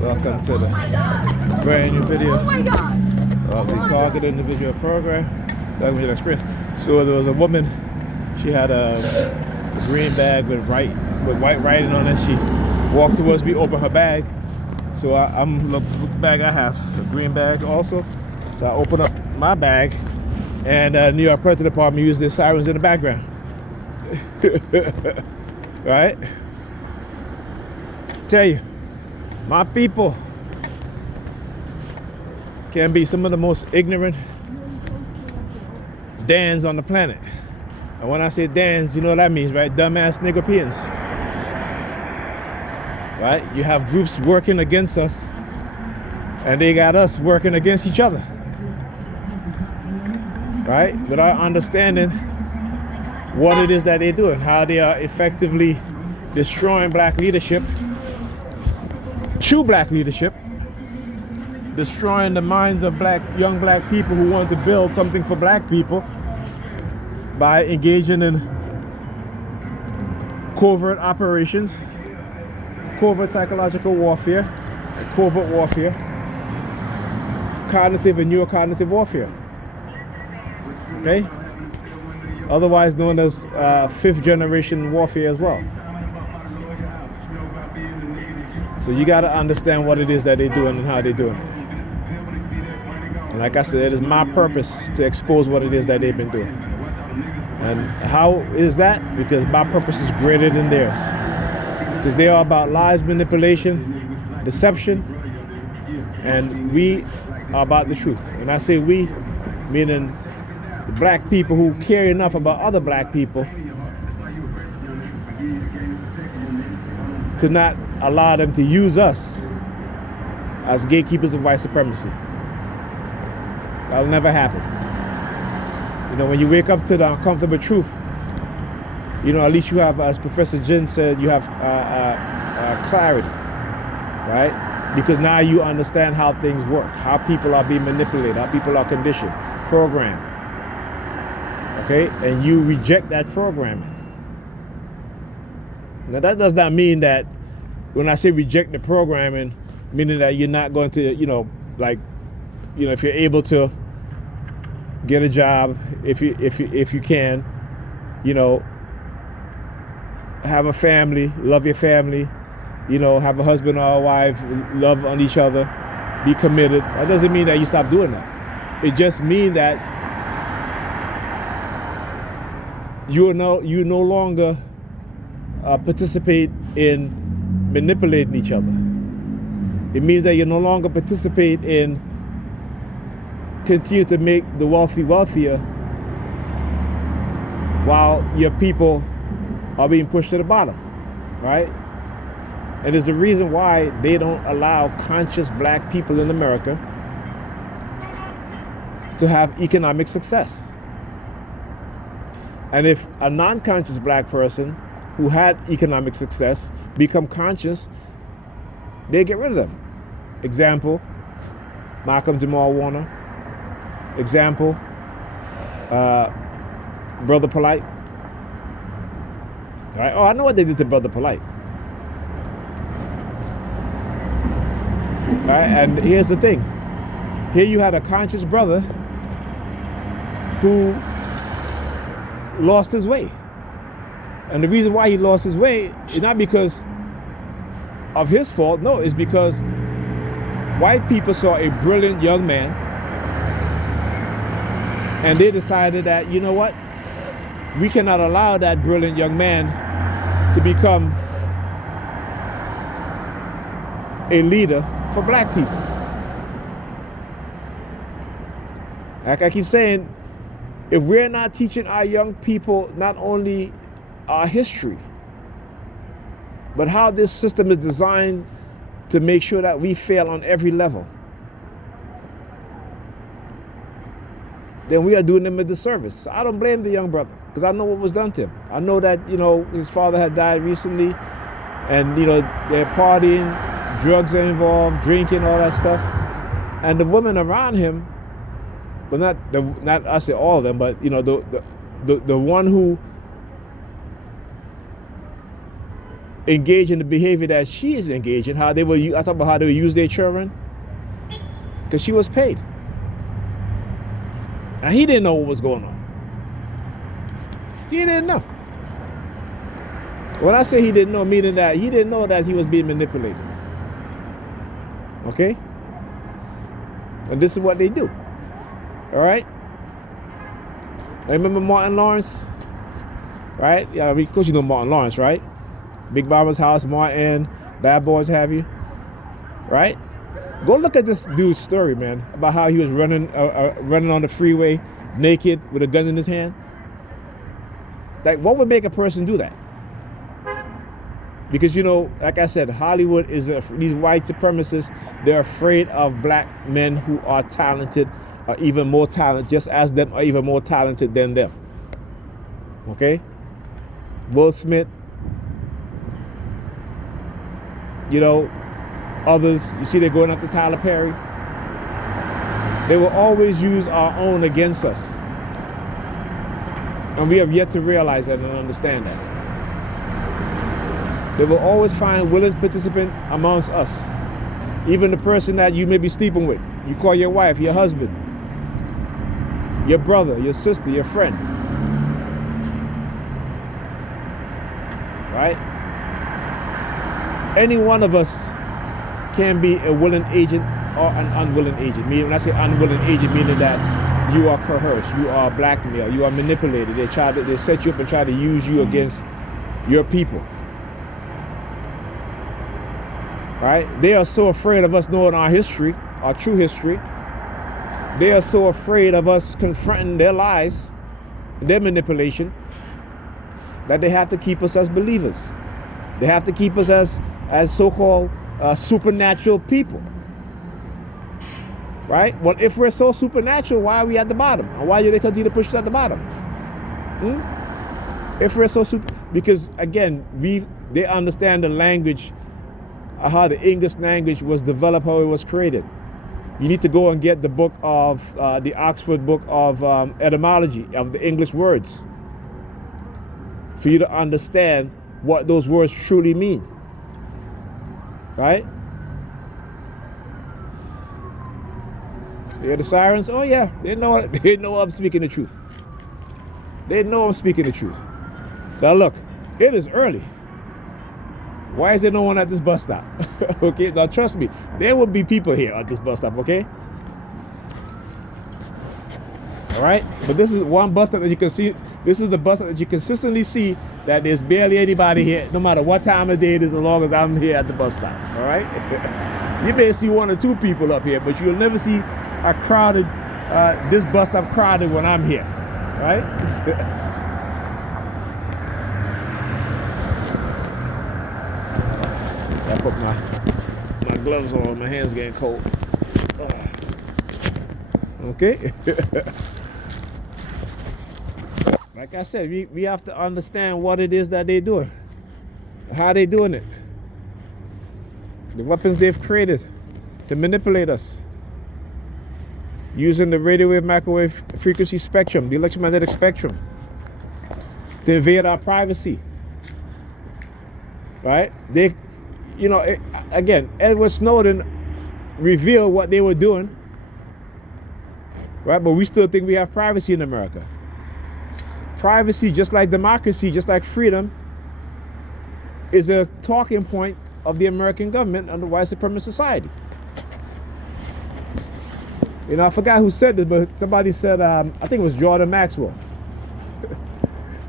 Welcome to the brand new video of the targeted individual program. Targeted experience. So there was a woman. She had a green bag with white writing on it. She walked towards me, opened her bag. So I'm look the bag I have, a green bag also. So I open up my bag, and New York Police Department used their sirens in the background. Right? Tell you, my people can be some of the most ignorant Dans on the planet. And when I say Dans, you know what that means, right? Dumbass niggerpeans. Right? You have groups working against us, and they got us working against each other. Right? Without understanding what it is that they're doing, how they are effectively destroying black leadership, true black leadership, destroying the minds of young black people who want to build something for black people by engaging in covert operations, covert psychological warfare, covert warfare, cognitive and neurocognitive warfare. Okay? Otherwise known as fifth generation warfare as well. So you got to understand what it is that they're doing and how they're doing it. And like I said, it is my purpose to expose what it is that they've been doing. And how is that? Because my purpose is greater than theirs. Because they are about lies, manipulation, deception, and we are about the truth. And I say we, meaning the black people who care enough about other black people to not allow them to use us as gatekeepers of white supremacy. That'll never happen. You know, when you wake up to the uncomfortable truth, you know, at least you have, as Professor Jin said, you have clarity, right? Because now you understand how things work, how people are being manipulated, how people are conditioned, programmed. Okay, and you reject that programming. Now that does not mean that when I say reject the programming, meaning that you're not going to, you know, like, you know, if you're able to get a job, if you can, you know, have a family, love your family, you know, have a husband or a wife, love on each other, be committed. That doesn't mean that you stop doing that. It just means that you no longer participate in manipulating each other. It means that you no longer participate in continue to make the wealthy wealthier while your people are being pushed to the bottom, right? And there's a reason why they don't allow conscious black people in America to have economic success. And if a non-conscious black person who had economic success become conscious, they get rid of them. Example, Malcolm Jamal Warner. Example, Brother Polite. All right. Oh, I know what they did to Brother Polite. All right, and here's the thing. Here you had a conscious brother who lost his way. And the reason why he lost his way is not because of his fault. No, it's because white people saw a brilliant young man and they decided that, you know what? We cannot allow that brilliant young man to become a leader for black people. Like I keep saying, if we're not teaching our young people not only our history, but how this system is designed to make sure that we fail on every level, then we are doing them a disservice. So I don't blame the young brother, because I know what was done to him. I know that, you know, his father had died recently, and, you know, they're partying, drugs are involved, drinking, all that stuff. And the women around him, but not I say all of them, but, you know, the one who engage in the behavior that she is engaging. How they will, I talk about how they will use their children, because she was paid, and he didn't know what was going on. He didn't know. When I say he didn't know, meaning that he didn't know that he was being manipulated. Okay? And this is what they do. All right? I remember Martin Lawrence, right? Yeah, of course you know Martin Lawrence, right? Big Mama's House, Martin, Bad Boys, have you? Right? Go look at this dude's story, man, about how he was running on the freeway naked with a gun in his hand. Like, what would make a person do that? Because, you know, like I said, Hollywood is these white supremacists. They're afraid of black men who are talented, or even more talented, just as them, or even more talented than them. Okay? Will Smith, you know, others, you see they're going after Tyler Perry. They will always use our own against us. And we have yet to realize that and understand that. They will always find willing participant amongst us. Even the person that you may be sleeping with. You call your wife, your husband, your brother, your sister, your friend. Right? Any one of us can be a willing agent or an unwilling agent. Meaning, when I say unwilling agent, meaning that you are coerced, you are blackmailed, you are manipulated. They set you up and try to use you against your people. Right? They are so afraid of us knowing our history, our true history. They are so afraid of us confronting their lies, their manipulation, that they have to keep us as believers. They have to keep us as so-called supernatural people. Right? Well, if we're so supernatural, why are we at the bottom? And why do they continue to push us at the bottom? If we're so because again, they understand the language, how the English language was developed, how it was created. You need to go and get the book of the Oxford book of etymology of the English words for you to understand what those words truly mean. Right? You hear the sirens? Oh yeah, they know I'm speaking the truth. They know I'm speaking the truth. Now look, it is early. Why is there no one at this bus stop? Okay, now trust me, there will be people here at this bus stop, okay? All right, but this is one bus stop that you can see. This is the bus stop that you consistently see that there's barely anybody here, no matter what time of day it is, as long as I'm here at the bus stop, all right? You may see one or two people up here, but you'll never see a crowded, this bus stop crowded when I'm here, right? I put my gloves on, my hands getting cold. Okay. Like I said, we have to understand what it is that they're doing, how they're doing it, the weapons they've created to manipulate us, using the radiowave, microwave frequency spectrum, the electromagnetic spectrum, to invade our privacy. Right? They, you know, again, Edward Snowden revealed what they were doing, right? But we still think we have privacy in America. Privacy, just like democracy, just like freedom, is a talking point of the American government under white supremacist society. You know, I forgot who said this, but somebody said, I think it was Jordan Maxwell.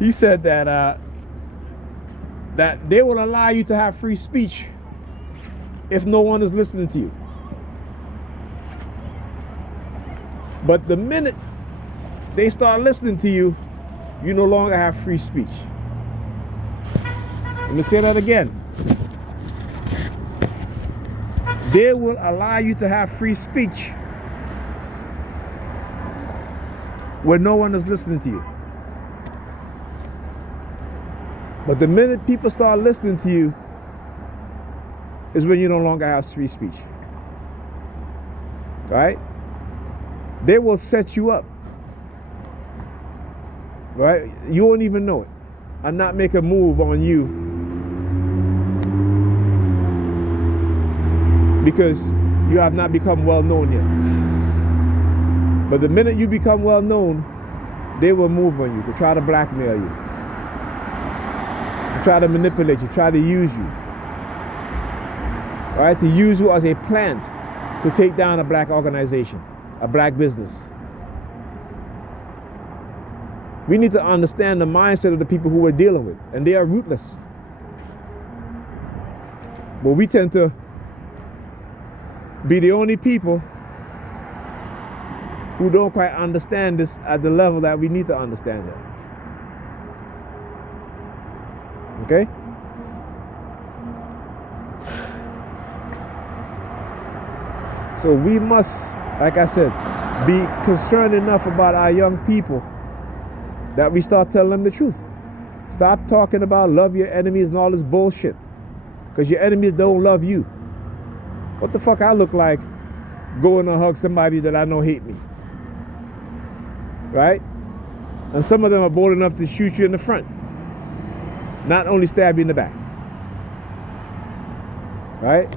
He said that that they will allow you to have free speech if no one is listening to you. But the minute they start listening to you, you no longer have free speech. Let me say that again. They will allow you to have free speech when no one is listening to you. But the minute people start listening to you is when you no longer have free speech. Right? They will set you up. Right? You won't even know it. And not make a move on you because you have not become well known yet. But the minute you become well known, they will move on you to try to blackmail you, to try to manipulate you, try to use you. All right, to use you as a plant to take down a black organization, a black business. We need to understand the mindset of the people who we're dealing with, and they are ruthless. But we tend to be the only people who don't quite understand this at the level that we need to understand it. Okay? So we must, like I said, be concerned enough about our young people that we start telling them the truth. Stop talking about love your enemies and all this bullshit, because your enemies don't love you. What the fuck I look like going to hug somebody that I know hate me? Right? And some of them are bold enough to shoot you in the front, not only stab you in the back. Right?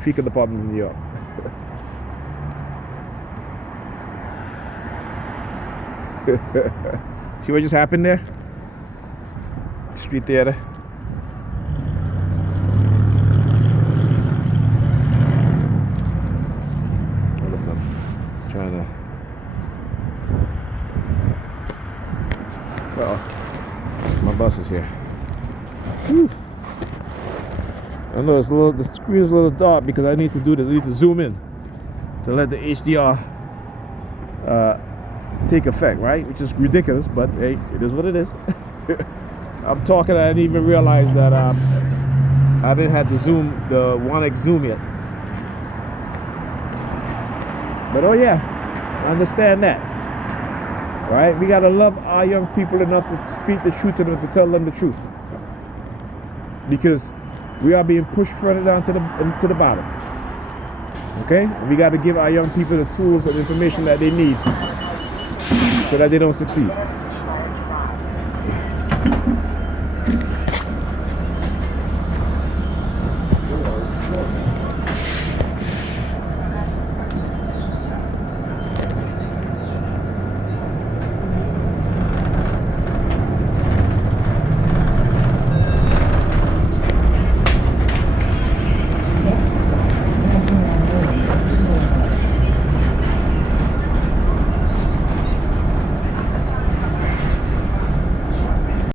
Fecal department in New York. See what just happened there? Street theater. Trying to. Uh-oh. My bus is here. Whew. I know it's a little, the screen is a little dark because I need to do this. I need to zoom in to let the HDR take effect, right? Which is ridiculous, but hey, it is what it is. I'm talking, I didn't even realize that I didn't have the zoom, the 1x zoom yet. But oh yeah, I understand that. Right? We gotta love our young people enough to speak the truth to them, to tell them the truth. Because we are being pushed further down to the bottom. Okay? And we gotta give our young people the tools and information that they need so that they don't succeed.